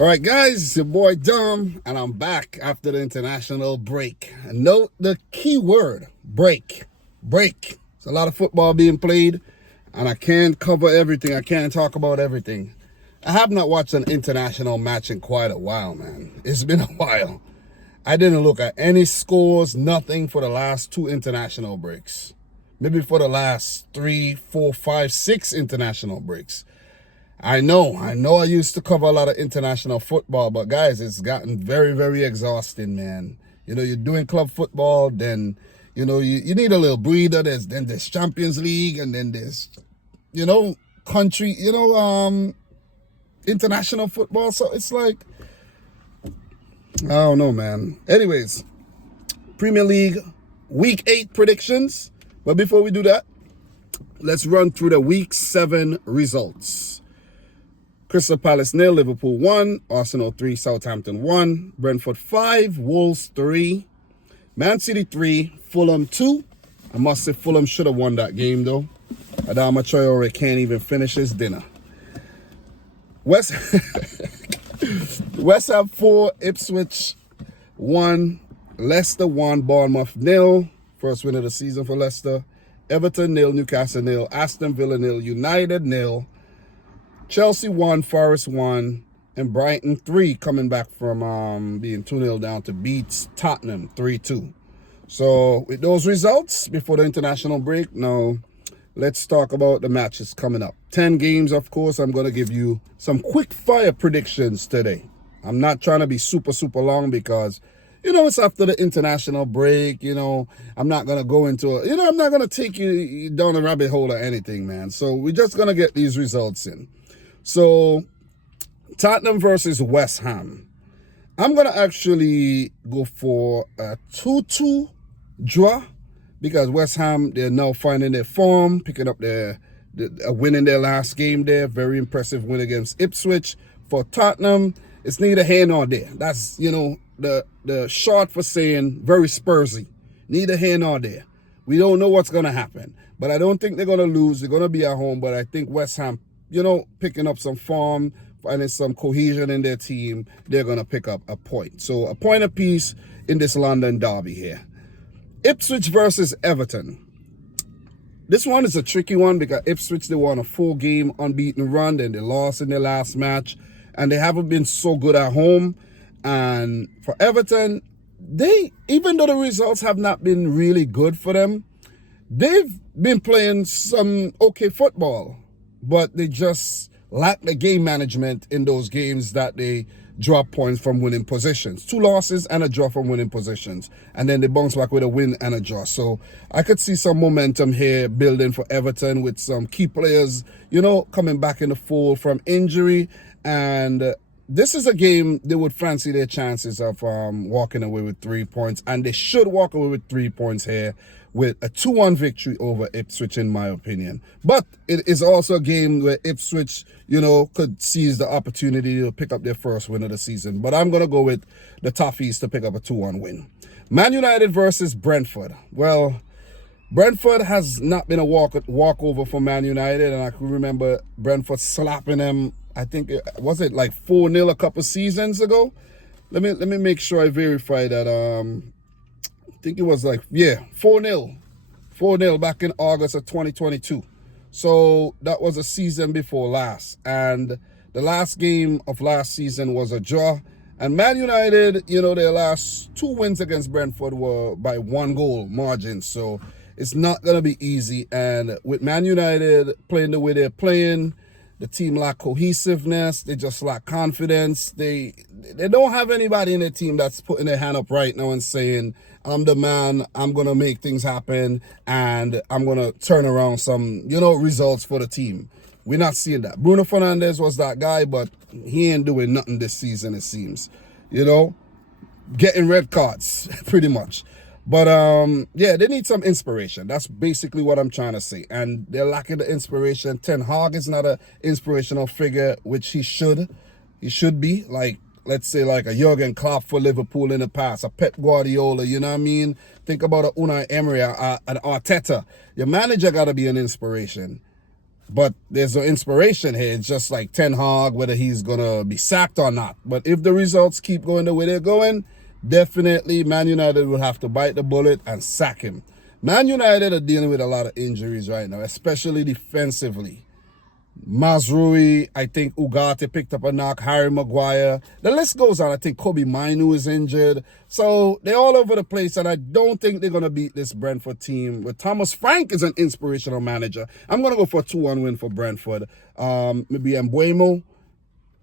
All right, guys, it's your boy Dom, and I'm back after the international break. And note the key word, break. Break. It's a lot of football being played, and I can't cover everything. I can't talk about everything. I have not watched an international match in quite a while, man. It's been a while. I didn't look at any scores, nothing for the last two international breaks. Maybe for the last 3, 4, 5, 6 international breaks. I know I used to cover a lot of international football, but guys, it's gotten very, very exhausting, man. You know, you're doing club football, then, you know, you need a little breather. Then there's Champions League, and then there's, country, international football. So it's like, I don't know, man. Anyways, Premier League Week 8 predictions. But before we do that, let's run through the Week 7 results. Crystal Palace 0, Liverpool 1, Arsenal 3, Southampton 1, Brentford 5, Wolves 3, Man City 3, Fulham 2. I must say Fulham should have won that game though. Adama Traore can't even finish his dinner. West Ham 4, Ipswich 1, Leicester 1, Bournemouth 0. First win of the season for Leicester. Everton 0, Newcastle 0, Aston Villa 0, United 0. Chelsea 1, Forest 1, and Brighton 3 coming back from being 2-0 down to beat Tottenham 3-2. So with those results before the international break, now let's talk about the matches coming up. 10 games, of course. I'm going to give you some quick fire predictions today. I'm not trying to be super long because, it's after the international break. I'm not going to go into I'm not going to take you down a rabbit hole or anything, man. So we're just going to get these results in. So, Tottenham versus West Ham. I'm going to actually go for a 2-2 draw because West Ham, they're now finding their form, picking up their winning their last game there. Very impressive win against Ipswich. For Tottenham, it's neither here nor there. That's, the short for saying very Spursy. Neither here nor there. We don't know what's going to happen. But I don't think they're going to lose. They're going to be at home. But I think West Ham, picking up some form, finding some cohesion in their team, they're going to pick up a point. So a point apiece in this London derby here. Ipswich versus Everton. This one is a tricky one because Ipswich, they won a 4-game unbeaten run, then they lost in their last match, and they haven't been so good at home. And for Everton, even though the results have not been really good for them, they've been playing some okay football. But they just lack the game management in those games that they drop points from winning positions. 2 losses and a draw from winning positions. And then they bounce back with a win and a draw. So I could see some momentum here building for Everton with some key players, coming back in the fold from injury. And this is a game they would fancy their chances of walking away with 3 points. And they should walk away with 3 points here with a 2-1 victory over Ipswich, in my opinion. But it is also a game where Ipswich, could seize the opportunity to pick up their first win of the season. But I'm going to go with the Toffees to pick up a 2-1 win. Man United versus Brentford. Well, Brentford has not been a walkover for Man United, and I can remember Brentford slapping them. I think, was it like 4-0 a couple seasons ago? Let me make sure I verify that. I think it was 4-0. 4-0 back in August of 2022. So that was a season before last. And the last game of last season was a draw. And Man United, their last 2 wins against Brentford were by 1 goal margin. So it's not going to be easy. And with Man United playing the way they're playing, the team lack cohesiveness. They just lack confidence. They don't have anybody in their team that's putting their hand up right now and saying, I'm the man, I'm going to make things happen, and I'm going to turn around some, results for the team. We're not seeing that. Bruno Fernandes was that guy, but he ain't doing nothing this season, it seems. Getting red cards, pretty much. But, they need some inspiration. That's basically what I'm trying to say. And they're lacking the inspiration. Ten Hag is not an inspirational figure, which he should be. Let's say like a Jurgen Klopp for Liverpool in the past, a Pep Guardiola, you know what I mean? Think about a Unai Emery, an Arteta. Your manager got to be an inspiration. But there's no inspiration here. It's just like Ten Hag, whether he's going to be sacked or not. But if the results keep going the way they're going, definitely Man United will have to bite the bullet and sack him. Man United are dealing with a lot of injuries right now, especially defensively. Mazrui, I think Ugarte picked up a knock, Harry Maguire. The list goes on. I think Kobe Mainu is injured. So they're all over the place, and I don't think they're going to beat this Brentford team. But Thomas Frank is an inspirational manager. I'm going to go for a 2-1 win for Brentford. Maybe Mbuemo.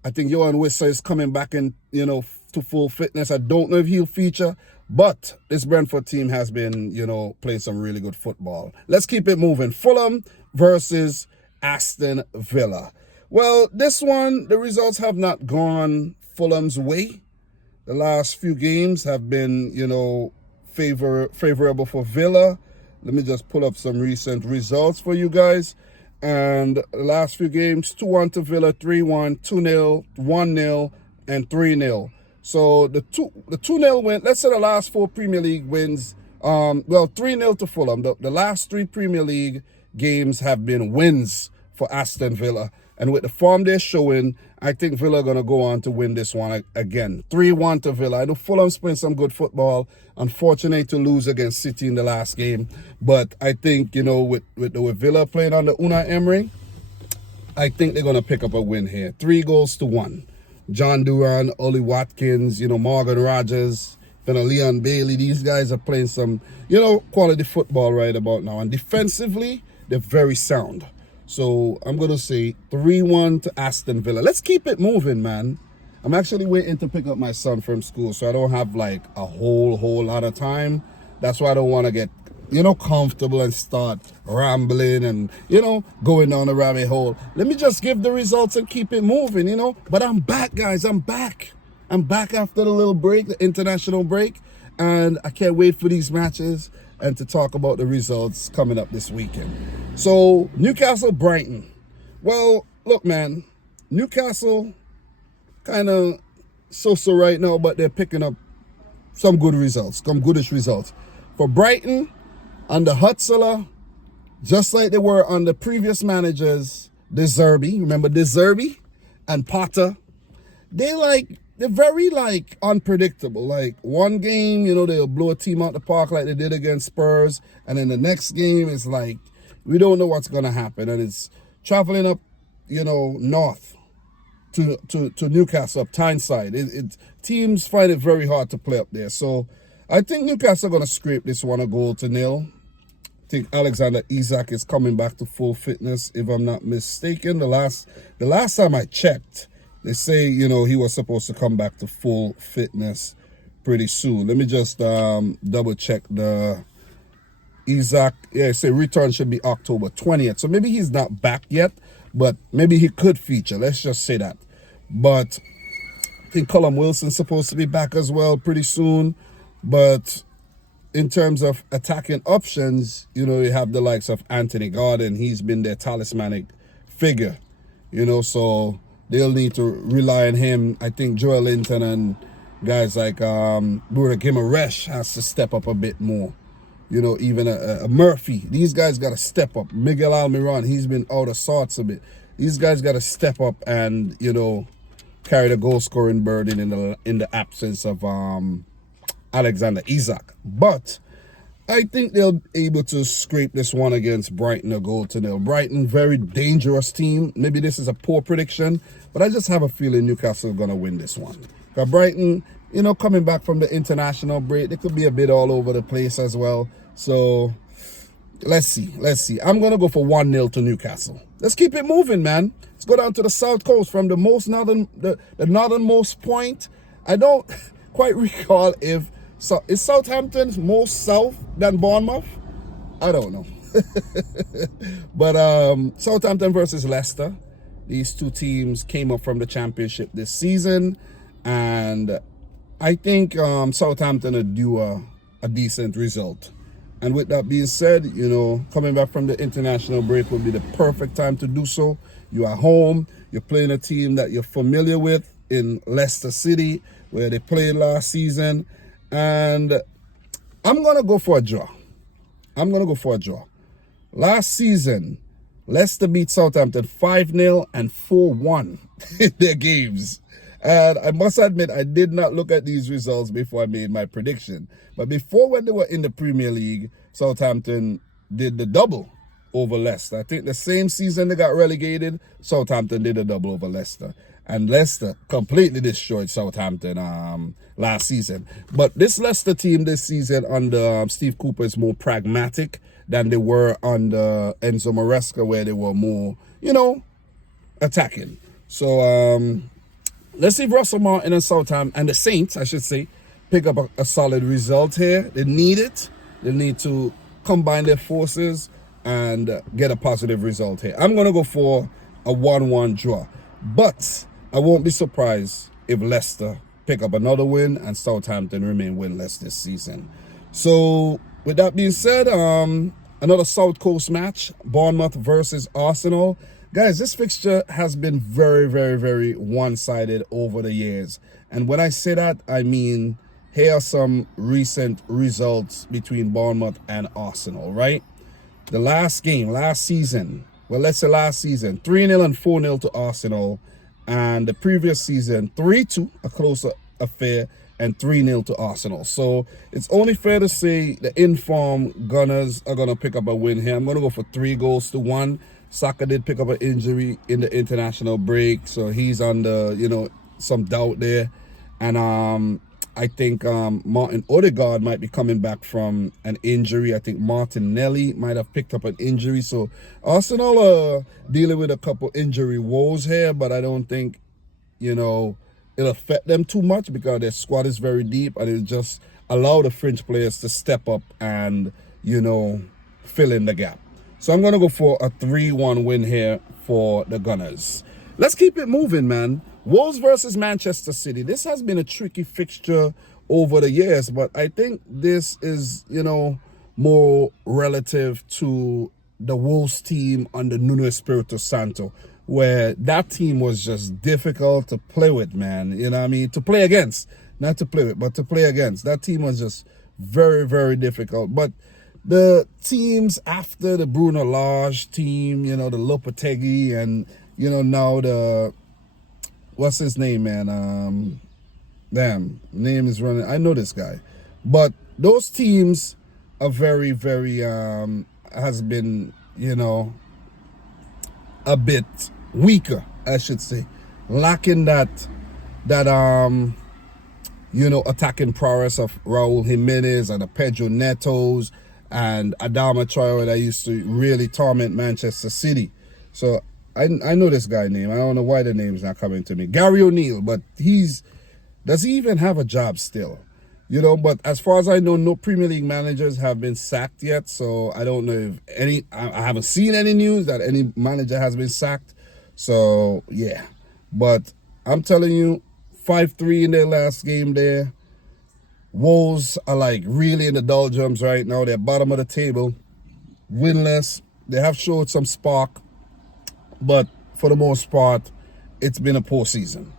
I think Johan Wissa is coming back in, to full fitness. I don't know if he'll feature, but this Brentford team has been, playing some really good football. Let's keep it moving. Fulham versus Aston Villa. Well, this one, the results have not gone Fulham's way. The last few games have been, favorable for Villa. Let me just pull up some recent results for you guys. And the last few games, 2-1 to Villa, 3-1, 2-0, 1-0, and 3-0. So the 2-0 win, let's say the last 4 Premier League wins, 3-0 to Fulham. The last 3 Premier League games have been wins for Aston Villa. And with the form they're showing, I think Villa are going to go on to win this one again. 3-1 to Villa. I know Fulham's playing some good football. Unfortunate to lose against City in the last game. But I think, with Villa playing under Unai Emery, I think they're going to pick up a win here. 3-1. John Duran, Ollie Watkins, Morgan Rogers, Leon Bailey. These guys are playing some, quality football right about now. And defensively, they're very sound. So I'm going to say 3-1 to Aston Villa. Let's keep it moving, man. I'm actually waiting to pick up my son from school, so I don't have like a whole lot of time. That's why I don't want to get, comfortable and start rambling and, going down a rabbit hole. Let me just give the results and keep it moving, But I'm back, guys. I'm back. I'm back after the little break, the international break. And I can't wait for these matches and to talk about the results coming up this weekend. So, Newcastle, Brighton. Well, look, man, Newcastle kind of so-so right now, but they're picking up some good results, some goodish results. For Brighton, under Hutzler, just like they were under previous managers, De Zerbi, remember De Zerbi and Potter, they're very unpredictable. Like one game, they'll blow a team out the park like they did against Spurs, and then the next game is like we don't know what's gonna happen, and it's traveling up, north to Newcastle, up Tyneside. Teams find it very hard to play up there. So I think Newcastle are gonna scrape this one 1-0. I think Alexander Isak is coming back to full fitness, if I'm not mistaken. The last time I checked, they say, he was supposed to come back to full fitness pretty soon. Let me just double check the Isak. Yeah, say return should be October 20th. So maybe he's not back yet, but maybe he could feature. Let's just say that. But I think Callum Wilson's supposed to be back as well pretty soon. But in terms of attacking options, you have the likes of Anthony Gordon. He's been their talismanic figure, so they'll need to rely on him. I think Joel Linton and guys like Bruno Guimaraes has to step up a bit more. Even a Murphy. These guys got to step up. Miguel Almiron, he's been out of sorts a bit. These guys got to step up and, carry the goal-scoring burden in the absence of Alexander Isak. But I think they'll be able to scrape this one against Brighton 1-0. Brighton, very dangerous team. Maybe this is a poor prediction, but I just have a feeling Newcastle are going to win this one. Because Brighton, coming back from the international break, they could be a bit all over the place as well. So let's see. I'm going to go for 1-0 to Newcastle. Let's keep it moving, man. Let's go down to the south coast from the most northern, the northernmost point. I don't quite recall if is Southampton most south than Bournemouth? I don't know. But Southampton versus Leicester. These two teams came up from the championship this season. And I think Southampton will do a decent result. And with that being said, coming back from the international break will be the perfect time to do so. You are home. You're playing a team that you're familiar with in Leicester City, where they played last season. And I'm going to go for a draw. Last season, Leicester beat Southampton 5-0 and 4-1 in their games. And I must admit, I did not look at these results before I made my prediction. But before, when they were in the Premier League, Southampton did the double over Leicester. I think the same season they got relegated, Southampton did a double over Leicester. And Leicester completely destroyed Southampton last season. But this Leicester team this season under Steve Cooper is more pragmatic than they were under Enzo Maresca, where they were more, attacking. So let's see if Russell Martin and Southampton, and the Saints, I should say, pick up a solid result here. They need it. They need to combine their forces and get a positive result here. I'm going to go for a 1-1 draw. But I won't be surprised if Leicester pick up another win and Southampton remain winless this season. So with that being said, another South Coast match, Bournemouth versus Arsenal. Guys, this fixture has been very, very, very one-sided over the years. And when I say that, I mean, here are some recent results between Bournemouth and Arsenal, right? The last season, 3-0 and 4-0 to Arsenal. And the previous season, 3-2, a closer affair, and 3-0 to Arsenal. So it's only fair to say the in-form Gunners are going to pick up a win here. I'm going to go for 3-1. Saka did pick up an injury in the international break, so he's under, some doubt there. And I think Martin Odegaard might be coming back from an injury. I think Martinelli might have picked up an injury. So Arsenal are dealing with a couple injury woes here, but I don't think, it'll affect them too much because their squad is very deep, and it'll just allow the French players to step up and, fill in the gap. So I'm going to go for a 3-1 win here for the Gunners. Let's keep it moving, man. Wolves versus Manchester City. This has been a tricky fixture over the years, but I think this is, more relative to the Wolves team under Nuno Espirito Santo, where that team was just difficult to play with, man. To play against. Not to play with, but to play against. That team was just very, very difficult. But the teams after the Bruno Lage team, the Lopetegui, and, now the, what's his name, man? Name is running. I know this guy. But those teams are very, very, has been, a bit weaker, I should say. Lacking that attacking prowess of Raul Jimenez and the Pedro Netos and Adama Traore that used to really torment Manchester City. So I know this guy's name. I don't know why the name's not coming to me. Gary O'Neill, but does he even have a job still? But as far as I know, no Premier League managers have been sacked yet. So I don't know if I haven't seen any news that any manager has been sacked. So yeah, but I'm telling you, 5-3 in their last game there. Wolves are like really in the doldrums right now. They're bottom of the table, winless. They have showed some spark, but for the most part, it's been a poor season.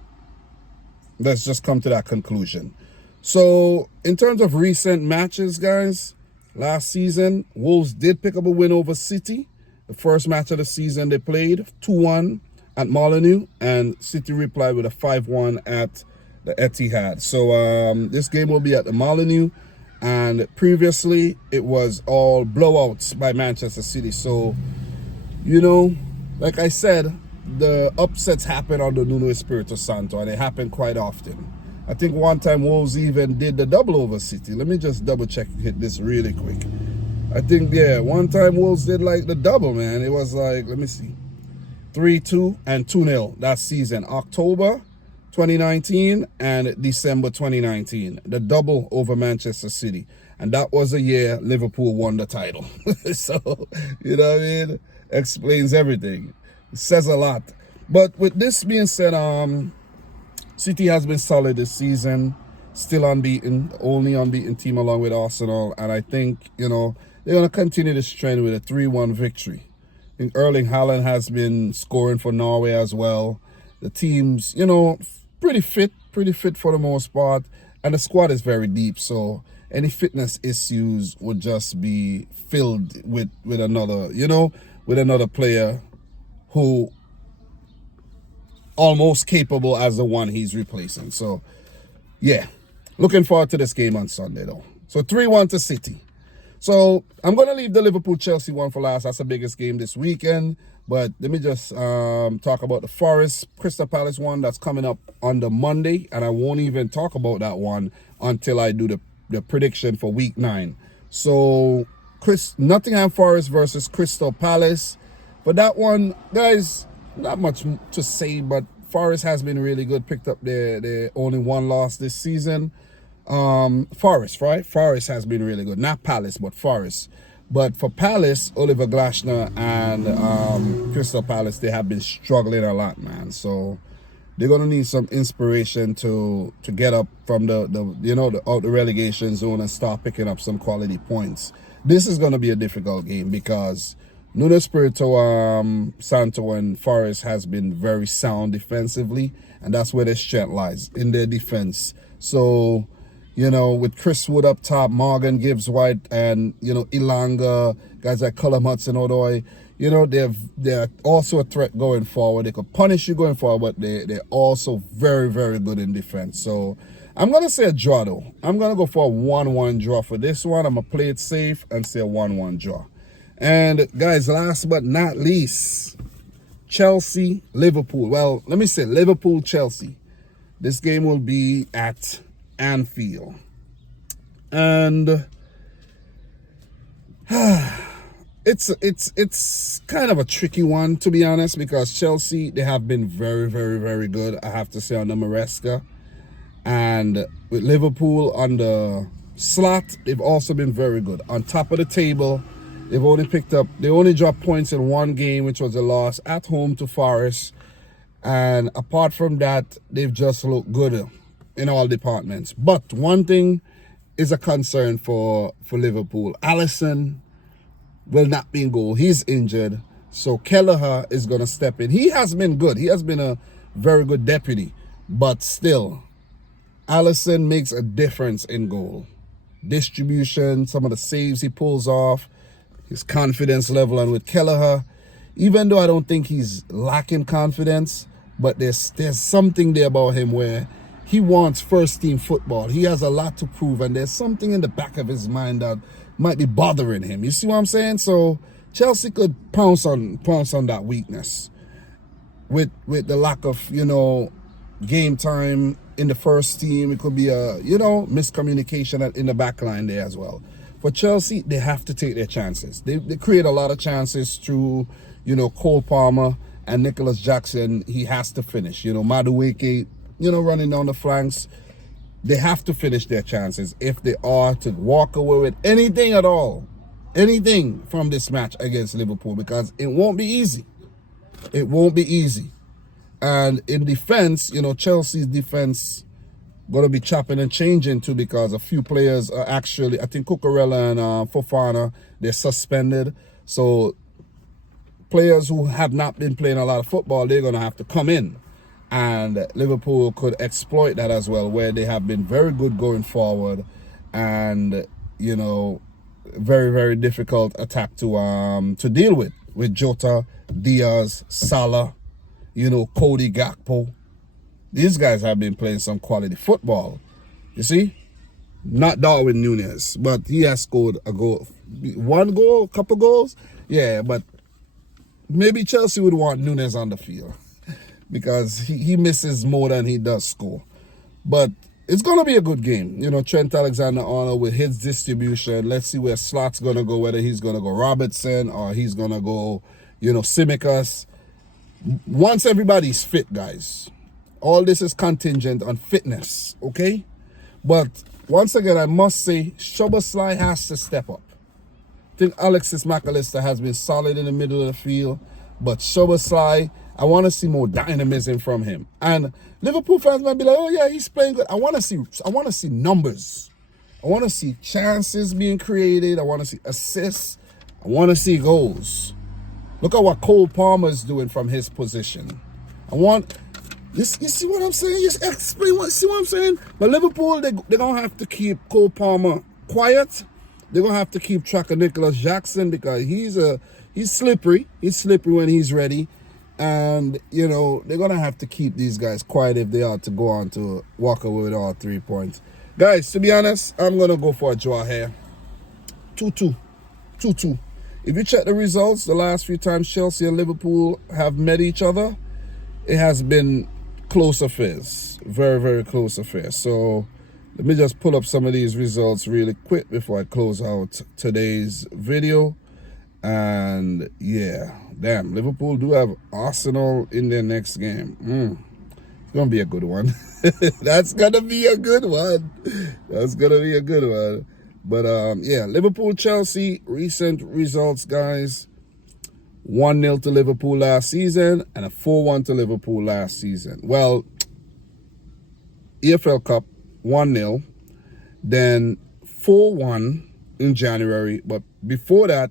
Let's just come to that conclusion. So in terms of recent matches, guys, last season, Wolves did pick up a win over City. The first match of the season they played, 2-1 at Molineux, and City replied with a 5-1 at the Etihad. So this game will be at the Molineux, and previously it was all blowouts by Manchester City. So, like I said, the upsets happen under Nuno Espirito Santo, and they happen quite often. I think one time Wolves even did the double over City. Let me just double check, hit this really quick. I think, one time Wolves did like the double, man. It was like, let me see, 3-2 and 2-0 that season. October 2019 and December 2019. The double over Manchester City. And that was a year Liverpool won the title. So, explains everything. It says a lot. But with this being said, City has been solid this season. Still unbeaten. The only unbeaten team along with Arsenal. And I think, they're going to continue this trend with a 3-1 victory. I think Erling Haaland has been scoring for Norway as well. The team's, pretty fit for the most part. And the squad is very deep. So any fitness issues would just be filled with another, with with another player who almost capable as the one he's replacing. So, yeah, looking forward to this game on Sunday, though. So, 3-1 to City. So, I'm going to leave the Liverpool-Chelsea one for last. That's the biggest game this weekend. But let me just talk about the Forest-Crystal Palace one that's coming up on the Monday. And I won't even talk about that one until I do the prediction for Week 9. So, Nottingham Forest versus Crystal Palace. For that one, guys, not much to say, but Forest has been really good. Picked up their only one loss this season. Forest, right? Forest has been really good. Not Palace, but Forest. But for Palace, Oliver Glasner and Crystal Palace, they have been struggling a lot, man. So they're gonna need some inspiration to get up from the relegation zone and start picking up some quality points. This is gonna be a difficult game because Nuno Espirito Santo and Forest has been very sound defensively, and that's where their strength lies, in their defense. So, with Chris Wood up top, Morgan Gibbs White, and, Ilanga, guys like Cullum Hudson-Odoi, they're also a threat going forward. They could punish you going forward, but they're also very, very good in defense. So I'm going to say a draw, though. I'm going to go for a 1-1 draw for this one. I'm going to play it safe and say a 1-1 draw. And, guys, last but not least, Chelsea, Liverpool. Well, let me say Liverpool, Chelsea. This game will be at Anfield. And it's kind of a tricky one, to be honest, because Chelsea, they have been very, very, very good, I have to say, under Maresca. And with Liverpool on the slot, they've also been very good. On top of the table, they only dropped points in one game, which was a loss at home to Forest. And apart from that, they've just looked good in all departments. But one thing is a concern for Liverpool. Alisson will not be in goal. He's injured. So Kelleher is going to step in. He has been good. He has been a very good deputy. But still, Alisson makes a difference in goal. Distribution, some of the saves he pulls off, his confidence level. And with Kelleher, even though I don't think he's lacking confidence, but there's something there about him where he wants first-team football. He has a lot to prove, and there's something in the back of his mind that might be bothering him. You see what I'm saying? So Chelsea could pounce on that weakness with the lack of, game time in the first team. It could be a, miscommunication in the back line there as well. For Chelsea, they have to take their chances. They create a lot of chances through, Cole Palmer and Nicholas Jackson. He has to finish. Madueke, running down the flanks. They have to finish their chances if they are to walk away with anything at all. Anything from this match against Liverpool, because it won't be easy. It won't be easy. And in defense, Chelsea's defense going to be chopping and changing too, because a few players are actually, I think Cucurella and Fofana, they're suspended. So players who have not been playing a lot of football, they're going to have to come in. And Liverpool could exploit that as well, where they have been very good going forward and, very, very difficult attack to deal with Jota, Diaz, Salah, Cody Gakpo. These guys have been playing some quality football. You see? Not Darwin Núñez, but he has scored a goal. One goal, couple goals. Yeah, but maybe Chelsea would want Núñez on the field because he misses more than he does score. But it's going to be a good game. Trent Alexander-Arnold with his distribution. Let's see where Slot's going to go, whether he's going to go Robertson or he's going to go, Tsimikas. Once everybody's fit, guys. All this is contingent on fitness, okay? But once again, I must say, Szoboszlai has to step up. I think Alexis McAllister has been solid in the middle of the field, but Szoboszlai, I want to see more dynamism from him. And Liverpool fans might be like, oh yeah, he's playing good. I want to see numbers. I want to see chances being created. I want to see assists. I want to see goals. Look at what Cole Palmer is doing from his position. You see what I'm saying? See what I'm saying? But Liverpool, they're going to have to keep Cole Palmer quiet. They're going to have to keep track of Nicholas Jackson because he's he's slippery. He's slippery when he's ready. And, you know, they're going to have to keep these guys quiet if they are to go on to walk away with all 3 points. Guys, to be honest, I'm going to go for a draw here. 2-2. 2-2. If you check the results, the last few times Chelsea and Liverpool have met each other, it has been close affairs. Very, very close affairs. So let me just pull up some of these results really quick before I close out today's video. And yeah, damn, Liverpool do have Arsenal in their next game. It's going to be a good one. That's going to be a good one. That's going to be a good one. But yeah, Liverpool-Chelsea, recent results, guys. 1-0 to Liverpool last season and a 4-1 to Liverpool last season. Well, EFL Cup, 1-0. Then 4-1 in January. But before that,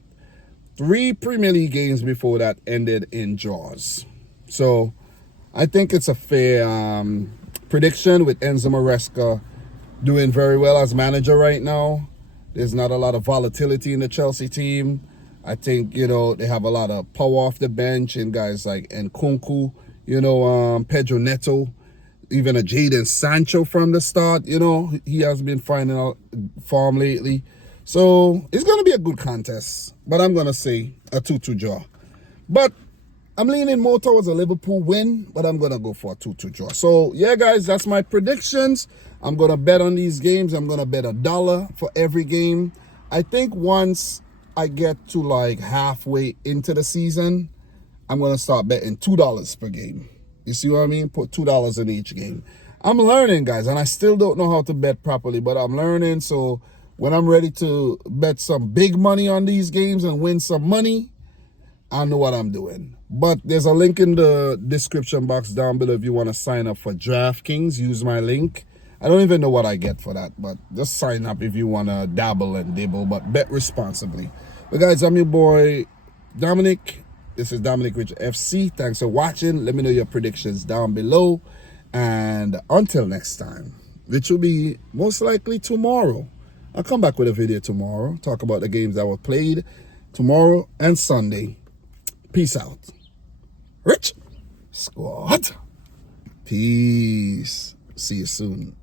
3 Premier League games before that ended in draws. So I think it's a fair prediction with Enzo Maresca doing very well as manager right now. There's not a lot of volatility in the Chelsea team. I think, you know, they have a lot of power off the bench and guys like Nkunku, you know, Pedro Neto, even a Jadon Sancho from the start. You know, he has been finding out form lately. So it's going to be a good contest. But I'm going to say a 2-2 draw. But I'm leaning more towards a Liverpool win, but I'm going to go for a 2-2 draw. So, yeah, guys, that's my predictions. I'm going to bet on these games. I'm going to bet $1 for every game. I think once I get to like halfway into the season, I'm going to start betting $2 per game. You see what I mean? Put $2 in each game. I'm learning, guys, and I still don't know how to bet properly, but I'm learning. So when I'm ready to bet some big money on these games and win some money, I know what I'm doing. But there's a link in the description box down below if you want to sign up for DraftKings. Use my link. I don't even know what I get for that, but just sign up if you want to dabble and dibble, but bet responsibly. But guys, I'm your boy Dominic. This is Dominic Rich FC. Thanks for watching. Let me know your predictions down below. And until next time, which will be most likely tomorrow. I'll come back with a video tomorrow. Talk about the games that were played tomorrow and Sunday. Peace out. Rich Squad. Peace. See you soon.